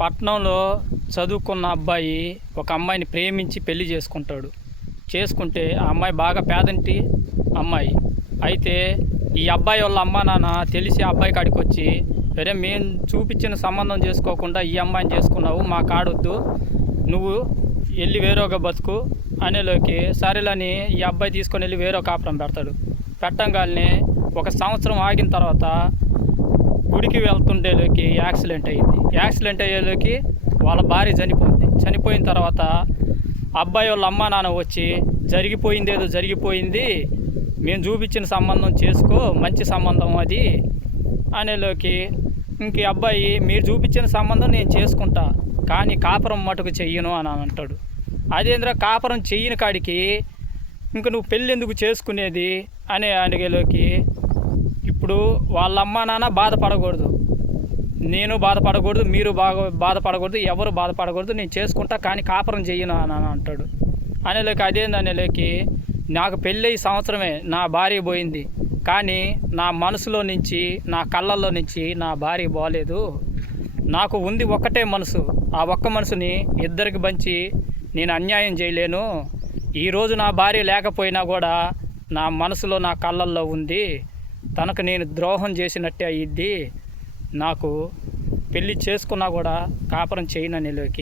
పట్నంలో చదువుకున్న అబ్బాయి ఒక అమ్మాయిని ప్రేమించి పెళ్లి చేసుకుంటే ఆ అమ్మాయి బాగా పేదంటి అమ్మాయి. అయితే ఈ అబ్బాయి వాళ్ళ అమ్మా నాన్న తెలిసి ఆ అబ్బాయి కాడికి వచ్చి, సరే మేము చూపించిన సంబంధం చేసుకోకుండా ఈ అమ్మాయిని చేసుకున్నావు, మా కాడొద్దు, నువ్వు వెళ్ళి వేరొక బతుకు అనేలోకి సరేలని ఈ అబ్బాయి తీసుకొని వెళ్ళి వేరొక కాపురం పెడతాడు. పెట్టంగానే ఒక సంవత్సరం ఆగిన తర్వాత గుడికి వెళ్తుండేలోకి యాక్సిడెంట్ అయ్యేలోకి వాళ్ళ భార్య చనిపోయిన తర్వాత అబ్బాయి వాళ్ళ అమ్మా నాన్న వచ్చి జరిగిపోయిందేదో జరిగిపోయింది, మేము చూపించిన సంబంధం చేసుకో, మంచి సంబంధం అది అనేలోకి ఇంక అబ్బాయి మీరు చూపించిన సంబంధం నేను చేసుకుంటా, కానీ కాపురం మటుకు చెయ్యను అని అంటాడు. అదేంద్ర కాపురం చెయ్యని కాడికి ఇంక నువ్వు పెళ్ళి ఎందుకు చేసుకునేది అనే అడిగేలోకి, ఇప్పుడు వాళ్ళ అమ్మా నాన్న బాధపడకూడదు, నేను బాధపడకూడదు, మీరు బాధపడకూడదు, ఎవరు బాధపడకూడదు, నేను చేసుకుంటా కానీ కాపురం చెయ్యను అని అంటాడు. అనేలోకి అదేందనేలోకి నాకు పెళ్ళి సంవత్సరమే నా భార్య పోయింది, కానీ నా మనసులో నుంచి నా కళ్ళల్లో నుంచి నా భార్య పోలేదు, నాకు ఉంది ఒక్కటే మనసు, ఆ ఒక్క మనసుని ఇద్దరికి పంచి నేను అన్యాయం చేయలేను, ఈరోజు నా భార్య లేకపోయినా కూడా నా మనసులో నా కళ్ళల్లో ఉంది, తనకు నేను ద్రోహం చేసినట్టే అయ్యిద్ది, నాకు పెళ్ళి చేసుకున్నా కూడా కాపురం చేయననేలోకి